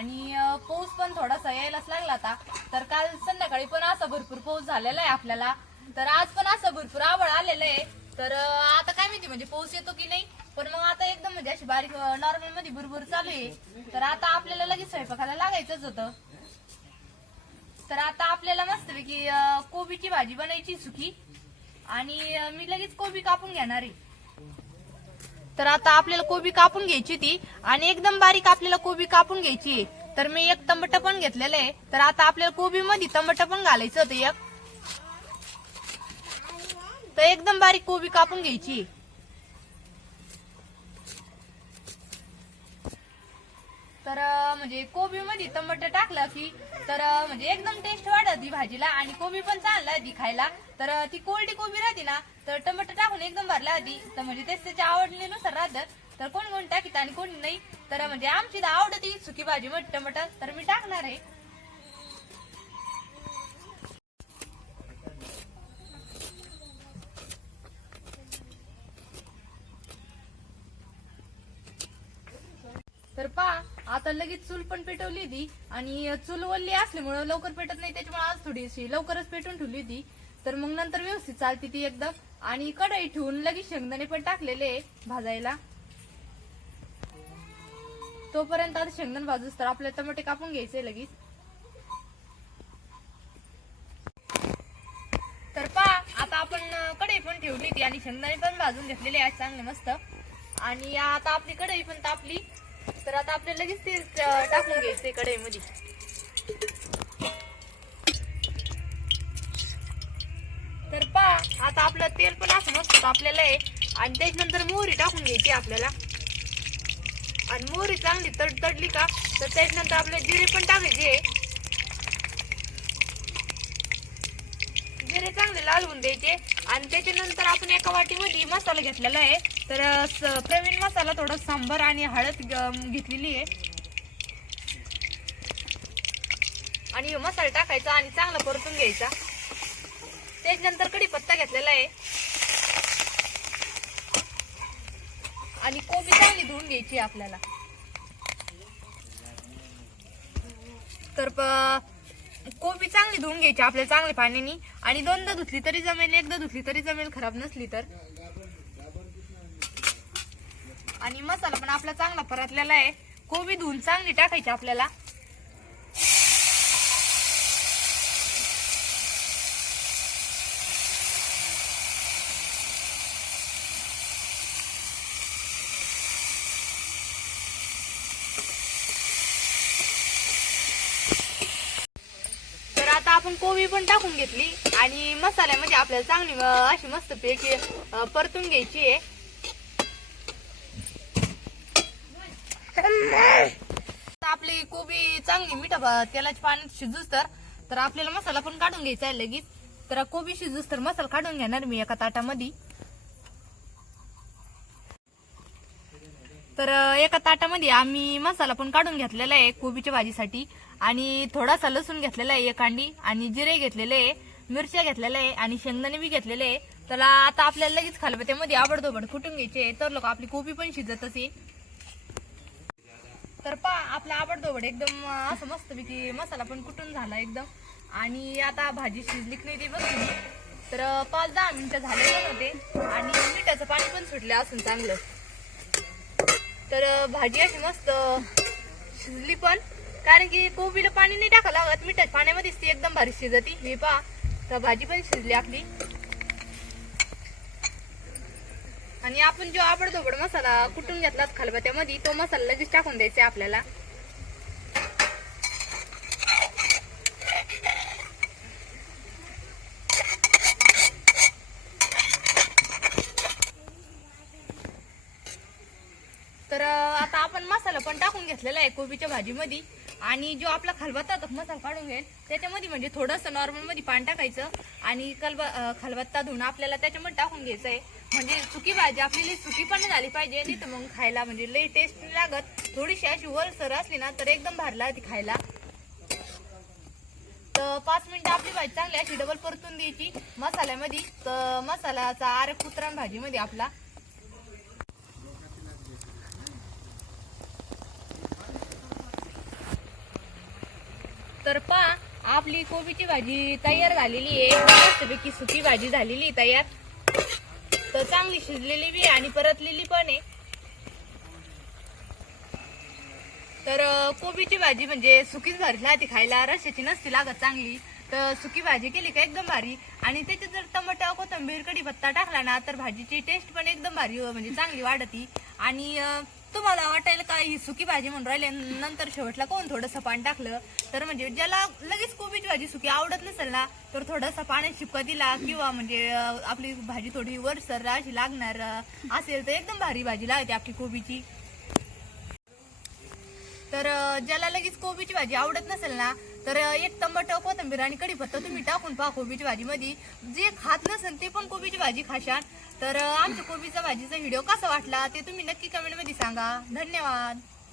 आणि पाऊस पण थोडासा यायलाच लागला आता. तर काल संध्याकाळी पण असा भरपूर पाऊस झालेला आहे आपल्याला. तर आज पण असं भरपूर आवड आलेलं आहे. तर आता काय माहिती म्हणजे पाऊस येतो की नाही. पण मग आता एकदम म्हणजे अशी बारीक नॉर्मलमध्ये भरपूर चालू आहे. तर आता आपल्याला लगेच स्वयंपाकाला लागायचंच होतं. तर आता आपल्याला मस्तपैकी कोबीची भाजी बनायची सुकी आणि मी लगेच कोबी कापून घेणार आहे. तर आता आपल्याला कोबी कापून घ्यायची ती आणि एकदम बारीक आपल्याला कोबी कापून घ्यायची. तर मी एक टमाटर पण घेतलेलं आहे. तर आता आपल्याला कोबी मध्ये टमाटर पण घालायचं होतं एक. तर एकदम बारीक कोबी कापून घ्यायची. तर म्हणजे कोबी मध्ये टमाटर टाकलं की तर म्हणजे एकदम टेस्ट वाढत भाजीला आणि कोबी पण चांगला ती खायला. तर ती कोरडी कोबी राहते ना तर टमाटर टाकून एकदम भरला आधी. तर म्हणजे तेच त्याच्या आवडीनुसार राहतात तर कोण कोण टाकीत आणि कोणी नाही. तर म्हणजे आमची तर आवडती सुकी भाजी मग टमाटर. तर मी टाकणार आहे. तर पहा आता लगेच चूल पण पेटवली ती आणि चूल वल्ली असल्यामुळं लवकर पेटत नाही. त्याच्यामुळे आज थोडीशी लवकरच पेटून ठेवली होती. तर मग नंतर व्यवस्थित चालती ती एकदम आणि कढई ठेवून लगेच शेंगदाणे पण टाकलेले भाजायला. तोपर्यंत आता शेंगदाण भाजूस तर आपले टमाटे कापून घ्यायचे लगेच. तर पहा आता आपण कढई पण ठेवली ती आणि शेंगदाणे पण भाजून घेतलेले आहेत चांगले मस्त. आणि आता आपली कढई पण तापली. तर आता आपल्याला लगेच ते टाकून घ्यायचे कढईमध्ये. तर पहा तेल पण असं मस्त आपल्याला आहे. आणि त्याच्यानंतर मोहरी टाकून घ्यायची आपल्याला. आणि मोहरी चांगली तड तडली का तर त्याच्यानंतर आपल्याला जिरे पण टाकायचे. जिरे चांगले लाल होऊन द्यायचे. आणि त्याच्यानंतर आपण एका वाटीमध्ये मसाला घेतलेला आहे. तर प्रवीण मसाला थोडा सांबर आणि हळद घेतलेली आहे. आणि मसाला टाकायचा आणि चांगला परतून घ्यायचा. त्याच्यानंतर कढीपत्ता घेतलेला आहे. आणि कोबी चांगली धुवून घ्यायची आहे आपल्याला. तर प- कोबी चांगली धुवून घ्यायची आपल्याला चांगल्या पाण्याने. आणि दोनदा धुतली तरी जमेल एकदा धुतली तरी जमेल खराब नसली तर. आणि मसाला पण आपला चांगला परतलेला आहे. कोबी धुवून चांगली टाकायची आपल्याला तर आता आपण कोबी पण टाकून घेतली. आणि मसाल्यामध्ये म्हणजे आपल्याला चांगली अशी मस्त पैकी परतून घ्यायची आहे. आपली कोबी चांगली मिठा तेलाच्या पाण्यात शिजूस तर तर आपल्याला मसाला पण काढून घ्यायचा आहे लगेच. तर कोबी शिजूस तर मसाला काढून घेणार मी एका ताटामध्ये. तर एका ताटामध्ये आम्ही मसाला पण काढून घेतलेला आहे कोबीच्या भाजीसाठी. आणि थोडासा लसूण घेतलेला आहे एक अंडी आणि जिरे घेतलेले आहे मिरच्या घेतलेल्या आहे आणि शेंगदाणे बी घेतलेले आहे. त्याला आता आपल्याला लगेच खलबत्यामध्ये आवडदोबड कुटून घ्यायचे? तर लोक आपली कोबी पण शिजत असेल तर पा आपला आवडदोबड एकदम असं मस्त की मसाला पण कुटून झाला एकदम. आणि आता भाजी शिजली की नाही ती बघ तर पाच दहा मिनिटं झाले होते आणि मिठाचं पाणी पण सुटलं असून चांगलं. तर भाजी अशी मस्त शिजली पण. कारण की कोबीला पाणी नाही टाकावं लागत. मिठाच्या पाण्यामध्येच ती एकदम भारी शिजती. मी पा तर भाजी पण शिजली आपली. आणि आपण जो आबडधोबड मसाला कुटून घेतला खलबत्यामध्ये तो मसाला लगेच टाकून द्यायचा आपल्याला. तर आता आपण मसाला पण टाकून घेतलेला आहे कोबीच्या भाजीमध्ये. आणि जो आपला खलबत्ता होता मसाला काढून घेईल त्याच्यामध्ये म्हणजे थोडंसं नॉर्मलमध्ये पाणी टाकायचं आणि कलब खलबत्ता धुणं आपल्याला त्याच्यामध्ये टाकून घ्यायचं आहे म्हणजे सुकी भाजी आपली लई सुकी पण झाली पाहिजे नाही तर मग खायला म्हणजे लई टेस्ट लागत. थोडीशी अशी वरसर असली ना तर एकदम भरला ती खायला. तर पाच मिनिटं आपली भाजी चांगली अशी डबल परतून द्यायची मसाल्यामध्ये. तर मसाल्याचा आरे कुत्रण भाजीमध्ये आपला तर पा आपली कोबीची भाजी तयार झालेली आहे. मस्तपैकी सुकी भाजी झालेली तयार. तर चांगली शिजलेली बी आणि परतलेली पण आहे. तर कोबीची भाजी म्हणजे सुकीच भारी लागते खायला. रशाची नसती लागत चांगली. तर सुकी भाजी केली का एकदम भारी. आणि त्याच्यात जर टमाटा कोथिंबीर कढीपत्ता टाकला ना तर भाजीची टेस्ट पण एकदम भारी म्हणजे चांगली वाढती. आणि तुम्हाला वाटायला काय ही सुकी भाजी म्हणून राहिले नंतर शेवटला कोण थोडंसं पाणी टाकलं? तर म्हणजे ज्याला लगेच कोबीची भाजी सुकी आवडत नसेल ना तर थोडासा पाण्यात शिपका दिला किंवा म्हणजे अं, आपली भाजी थोडी वरसर अशी लागणार अं, असेल तर एकदम भारी भाजी लागते आपली कोबीची. तर अं, ज्याला लगेच कोबीची भाजी आवडत नसेल ना तर एक टमाटो कोथंबीर आणि कढीपत्ता तुम्ही टाकून पहा कोबीची भाजीमध्ये. जे खात नसेल ते पण कोबीची भाजी खाशाल तर आमच्या कोबीच्या भाजीचा व्हिडिओ कसा वाटला ते तुम्ही नक्की कमेंटमध्ये सांगा. धन्यवाद.